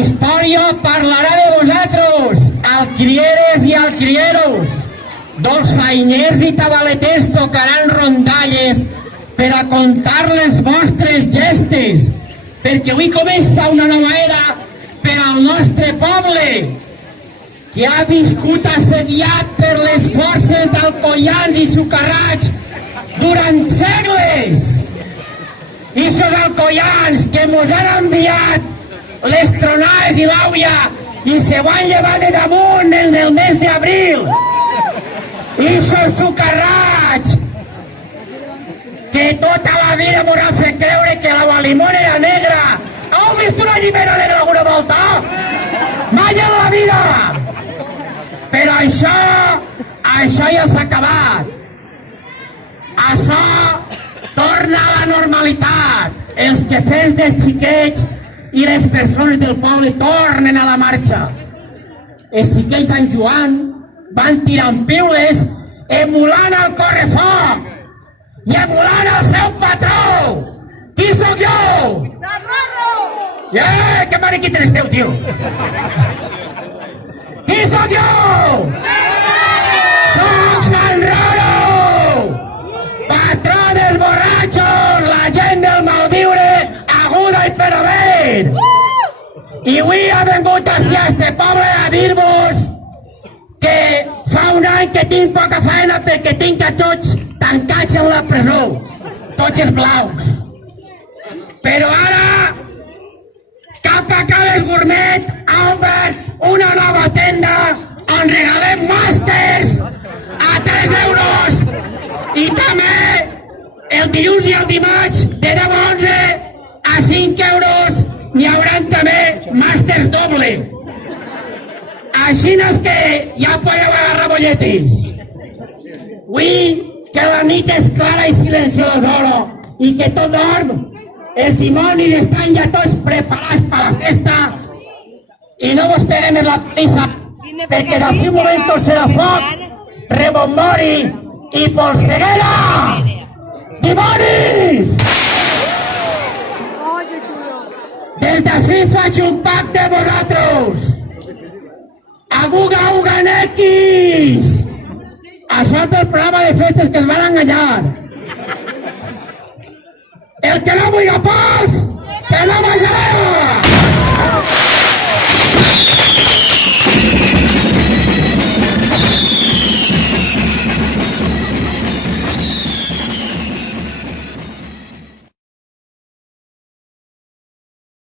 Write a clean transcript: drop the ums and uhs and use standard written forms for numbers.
història parlarà de vosaltres, alcrieres i alcrieros. Dolçainers i tabaleters tocaran rondalles per a contar les vostres gestes, perquè avui comença una nova era per al nostre poble, que ha viscut assediat per les forces d'alcoians i sucarrats durant segles. I són alcoians que mos han enviat les tronades i l'àuia i se ho han llevat de damunt en el mes d'abril. I són sucarrats que tota la vida mos han fet creure que la limón era negra. Heu vist una llimera negra alguna volta? Mai en la vida! Però això ja s'ha acabat. Això torna a la normalitat. Els quefers dels xiquets i les persones del poble tornen a la marxa. Els xiquets van jugant, van tirant piules, emulant el correfoc i emulant el seu patró. Qui sóc jo? Que mariquita esteu, tio? Qui sóc jo? Soc Sant Roro, patró dels borratxos, la gent del malviure, aguda i per haver. I avui ha vengut així a este poble a dir-vos que fa un any que tinc poca feina perquè tinc a tots tancats en la presó, tots els blaus. Però ara Cap a Cales Gourmet ha obert una nova tenda on regalem màsters a 3 euros i també el dilluns i el dimarts de 10 a 11 a 5 euros n'hi haurà també màsters doble. Així no és que ja podeu agarrar bolletis. Avui que la nit és clara i silenciosa i que tot dorm, els dimonis estan ja tots preparats per la festa i no vos peguem en la paliza perquè d'ací un moment serà foc, rebombori i polseguera. Dimonis! Des d'ací faig un pacte de vosaltres. Aguga, uga, nequis! Això és del programa de festes que es van enganyar. El que no vulgui pols, que no menjareu!